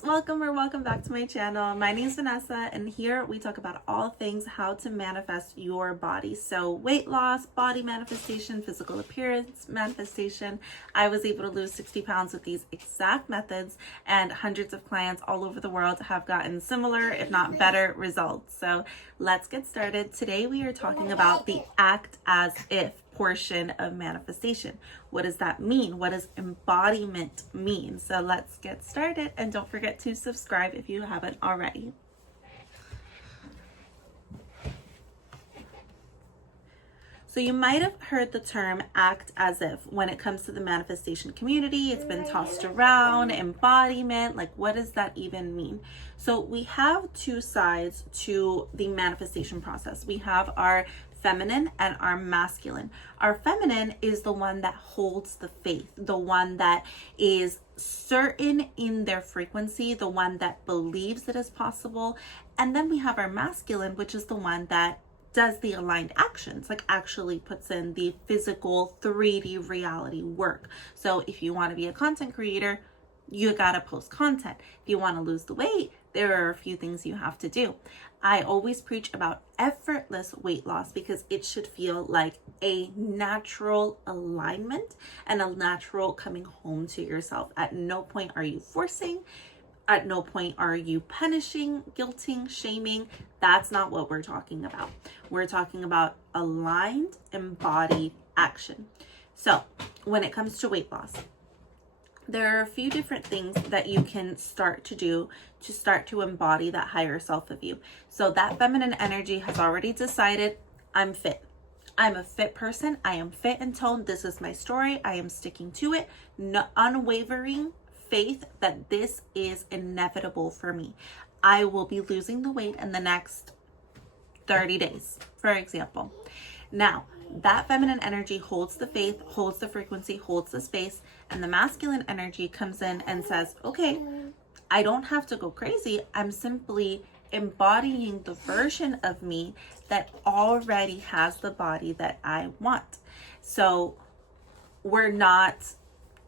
loves, welcome back to my channel. My name is Vanessa, and here we talk about all things how to manifest your body. So weight loss, body manifestation, physical appearance manifestation. I was able to lose 60 pounds with these exact methods, and hundreds of clients all over the world have gotten similar, if not better, results. So let's get started. Today we are talking about the act as if portion of manifestation. What does that mean? What does embodiment mean? So let's get started, and don't forget to subscribe if you haven't already. So you might have heard the term act as if when it comes to the manifestation community. It's been tossed around, embodiment, like what does that even mean? So we have two sides to the manifestation process. We have our feminine and our masculine. Our feminine is the one that holds the faith, the one that is certain in their frequency, the one that believes it is possible. And then we have our masculine, which is the one that does the aligned actions, like actually puts in the physical 3D reality work. So if you want to be a content creator, you gotta post content. If you want to lose the weight, there are a few things you have to do. I always preach about effortless weight loss because it should feel like a natural alignment and a natural coming home to yourself. At no point are you forcing. At no point are you punishing, guilting, shaming. That's not what we're talking about. We're talking about aligned, embodied action. So when it comes to weight loss, there are a few different things that you can start to do to start to embody that higher self of you. So that feminine energy has already decided, I'm fit. I'm a fit person. I am fit and toned. This is my story. I am sticking to it. No, unwavering faith that this is inevitable for me. I will be losing the weight in the next 30 days, for example. Now, that feminine energy holds the faith, holds the frequency, holds the space, and the masculine energy comes in and says, okay, I don't have to go crazy. I'm simply embodying the version of me that already has the body that I want. So we're not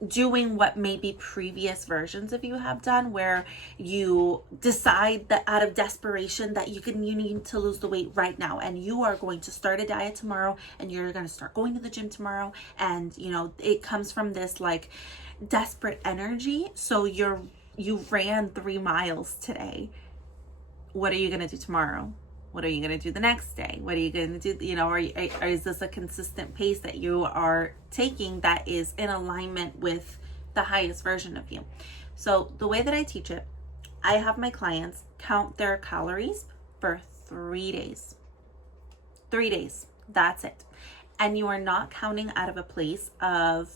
doing what maybe previous versions of you have done, where you decide that out of desperation that you need to lose the weight right now, and you are going to start a diet tomorrow, and you're going to start going to the gym tomorrow, and it comes from this like desperate energy. So you ran 3 miles today. What are you going to do tomorrow? What are you going to do the next day? What are you going to do? Or is this a consistent pace that you are taking that is in alignment with the highest version of you? So the way that I teach it, I have my clients count their calories for 3 days. 3 days. That's it. And you are not counting out of a place of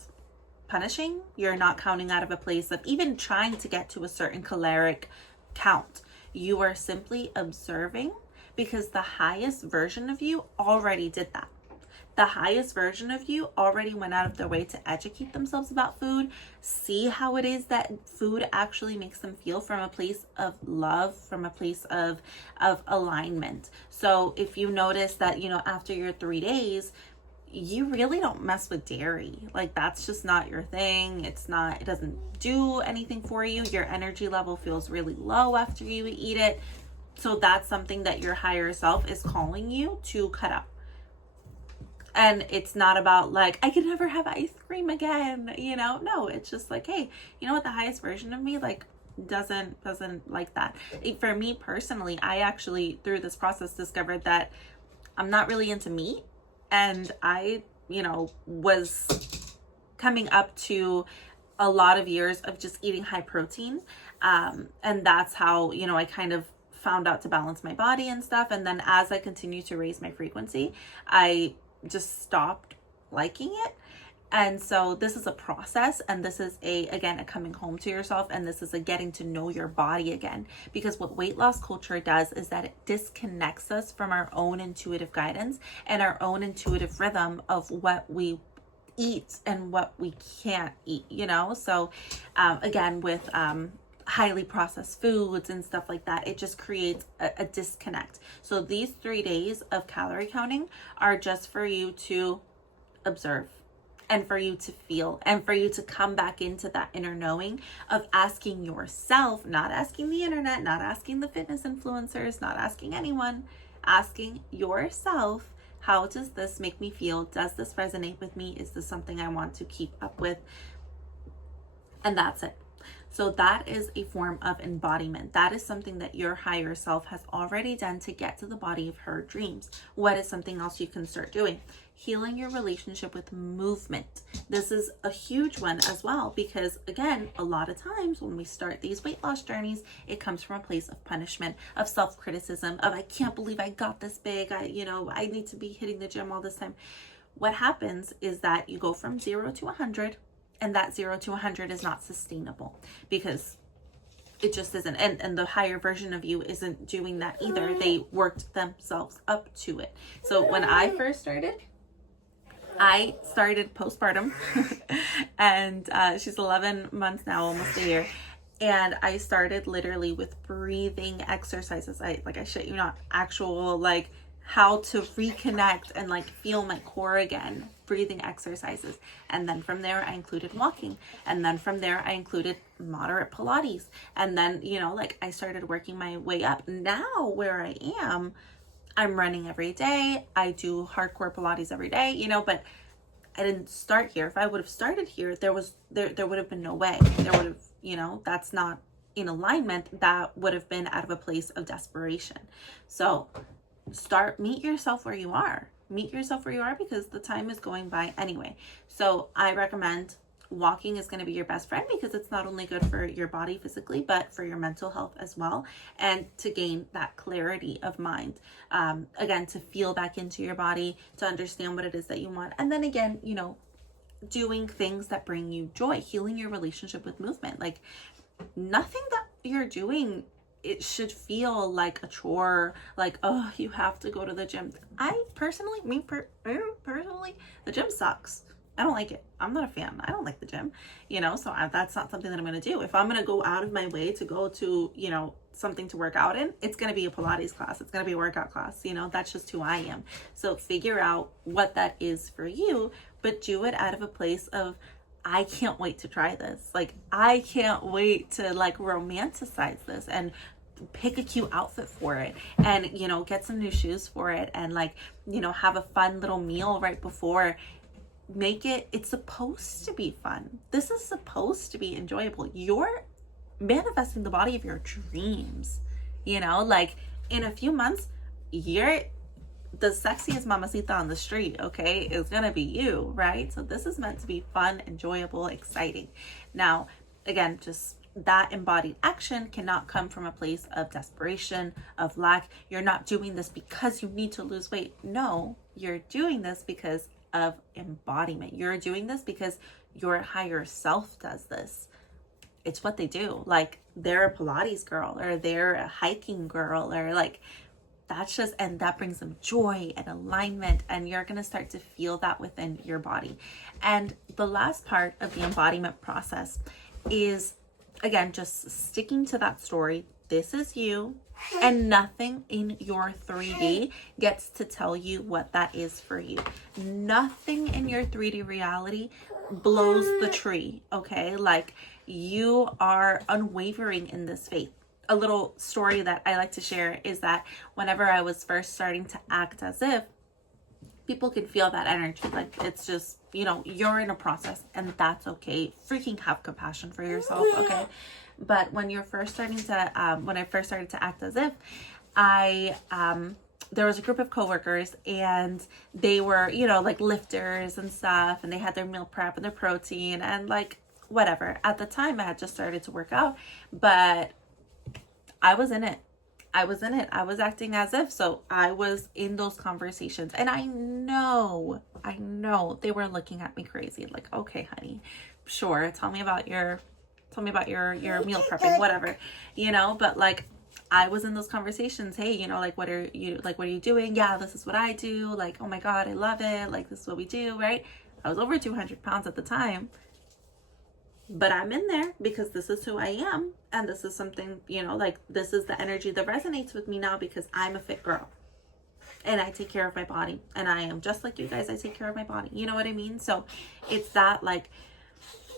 punishing. You're not counting out of a place of even trying to get to a certain caloric count. You are simply observing, because the highest version of you already did that. The highest version of you already went out of their way to educate themselves about food, see how it is that food actually makes them feel from a place of love, from a place of alignment. So if you notice that, after your 3 days, you really don't mess with dairy. Like, that's just not your thing. It doesn't do anything for you. Your energy level feels really low after you eat it. So that's something that your higher self is calling you to cut out. And it's not about like, I can never have ice cream again, No, it's just like, hey, you know what? The highest version of me doesn't like that. For me personally, I actually through this process discovered that I'm not really into meat. And I, was coming up to a lot of years of just eating high protein. And that's how, I kind of found out to balance my body and stuff. And then as I continue to raise my frequency, I just stopped liking it. And so this is a process, and this is a coming home to yourself, and this is a getting to know your body again. Because what weight loss culture does is that it disconnects us from our own intuitive guidance and our own intuitive rhythm of what we eat and what we can't eat, So again, with highly processed foods and stuff like that, it just creates a disconnect. So these 3 days of calorie counting are just for you to observe, and for you to feel, and for you to come back into that inner knowing of asking yourself, not asking the internet, not asking the fitness influencers, not asking anyone, asking yourself, how does this make me feel? Does this resonate with me? Is this something I want to keep up with? And that's it. So that is a form of embodiment. That is something that your higher self has already done to get to the body of her dreams. What is something else you can start doing? Healing your relationship with movement. This is a huge one as well, because again, a lot of times when we start these weight loss journeys, it comes from a place of punishment, of self-criticism, of I can't believe I got this big. I need to be hitting the gym all this time. What happens is that you go from 0 to 100, and that 0 to 100 is not sustainable, because it just isn't. And the higher version of you isn't doing that either. They worked themselves up to it. So when I first started, postpartum and she's 11 months now, almost a year. And I started literally with breathing exercises. I shit you not, actual how to reconnect and feel my core again, breathing exercises. And then from there I included walking, and then from there I included moderate Pilates, and then I started working my way up. Now where I am, I'm running every day. I do hardcore Pilates every day, but I didn't start here. If I would have started here, there would have been no way. There would have, that's not in alignment. That would have been out of a place of desperation. So meet yourself where you are. Meet yourself where you are, because the time is going by anyway. So I recommend walking is going to be your best friend, because it's not only good for your body physically, but for your mental health as well, and to gain that clarity of mind. Again, to feel back into your body, to understand what it is that you want. And then again, doing things that bring you joy, healing your relationship with movement. Nothing that you're doing, it should feel like a chore, oh, you have to go to the gym. Personally, the gym sucks. I don't like it. I'm not a fan. I don't like the gym, so that's not something that I'm going to do. If I'm going to go out of my way to go to, something to work out in, it's going to be a Pilates class. It's going to be a workout class. That's just who I am. So figure out what that is for you, but do it out of a place of, I can't wait to try this. I can't wait to romanticize this and pick a cute outfit for it, and, get some new shoes for it, and have a fun little meal right before. It's supposed to be fun. This is supposed to be enjoyable. You're manifesting the body of your dreams, in a few months, you're the sexiest mamacita on the street, okay? It's gonna be you, right? So this is meant to be fun, enjoyable, exciting. Now, again, just that embodied action cannot come from a place of desperation, of lack. You're not doing this because you need to lose weight. No, you're doing this because of embodiment. You're doing this because your higher self does this. It's what they do. They're a Pilates girl, or they're a hiking girl, or that's just, and that brings them joy and alignment, and you're going to start to feel that within your body. And the last part of the embodiment process is, again, just sticking to that story. This is you, and nothing in your 3D gets to tell you what that is for you. Nothing in your 3D reality blows the tree, okay? You are unwavering in this faith. A little story that I like to share is that whenever I was first starting to act as if, people can feel that energy. It's just, you're in a process, and that's okay. Freaking have compassion for yourself, okay? But when you're first starting to, when I first started to act as if, there was a group of coworkers, and they were, lifters and stuff, and they had their meal prep and their protein and whatever. At the time, I had just started to work out, but I was in it. I was acting as if. So I was in those conversations, and I know they were looking at me crazy. Okay, honey, sure. Tell me about your meal prepping, whatever, but I was in those conversations. Hey, what are you doing? Yeah, this is what I do. Oh my God, I love it. This is what we do. Right. I was over 200 pounds at the time, but I'm in there because this is who I am. And this is something, this is the energy that resonates with me now, because I'm a fit girl. and I take care of my body, and I am just like you guys. I take care of my body. You know what I mean? So it's that, like,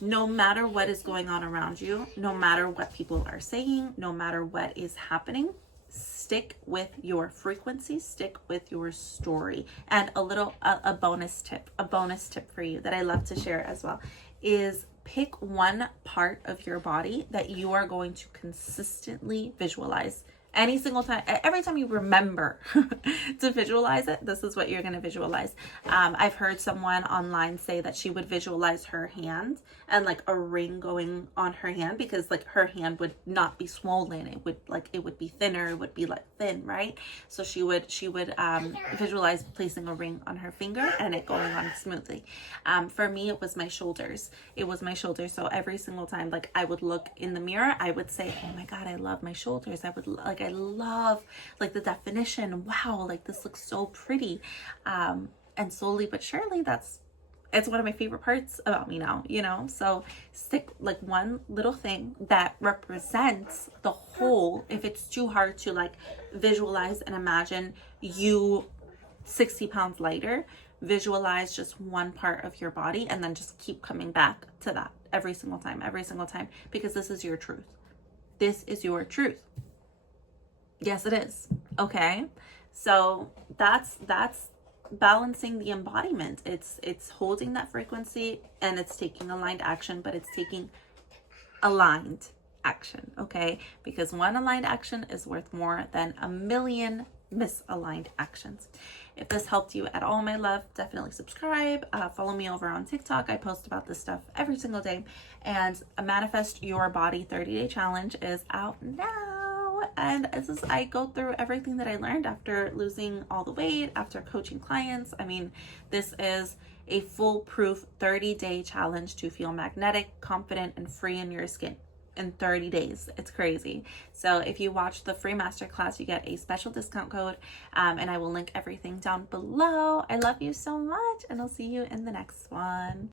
no matter what is going on around you, no matter what people are saying, no matter what is happening, stick with your frequency, stick with your story. And a bonus tip for you that I love to share as well is pick one part of your body that you are going to consistently visualize. Any single time, every time you remember to visualize it, this is what you're going to visualize. I've heard someone online say that she would visualize her hand and like a ring going on her hand, because like her hand would not be swollen. It would be thinner. It would be like thin, right? So she would visualize placing a ring on her finger and it going on smoothly. For me, it was my shoulders. So every single time, like, I would look in the mirror, I would say, oh my God, I love my shoulders. I love like the definition. Wow, like this looks so pretty. And slowly but surely, it's one of my favorite parts about me now, you know? So stick like one little thing that represents the whole. If it's too hard to like visualize and imagine you 60 pounds lighter, visualize just one part of your body and then just keep coming back to that every single time, because this is your truth. This is your truth. Yes, it is. Okay. So that's balancing the embodiment. It's holding that frequency and it's taking aligned action, but it's taking aligned action. Okay. Because one aligned action is worth more than a million misaligned actions. If this helped you at all, my love, definitely subscribe. Follow me over on TikTok. I post about this stuff every single day. And a Manifest Your Body 30-day challenge is out now. And I go through everything that I learned after losing all the weight, after coaching clients. I mean, this is a foolproof 30-day challenge to feel magnetic, confident, and free in your skin in 30 days. It's crazy. So if you watch the free masterclass, you get a special discount code, and I will link everything down below. I love you so much, and I'll see you in the next one.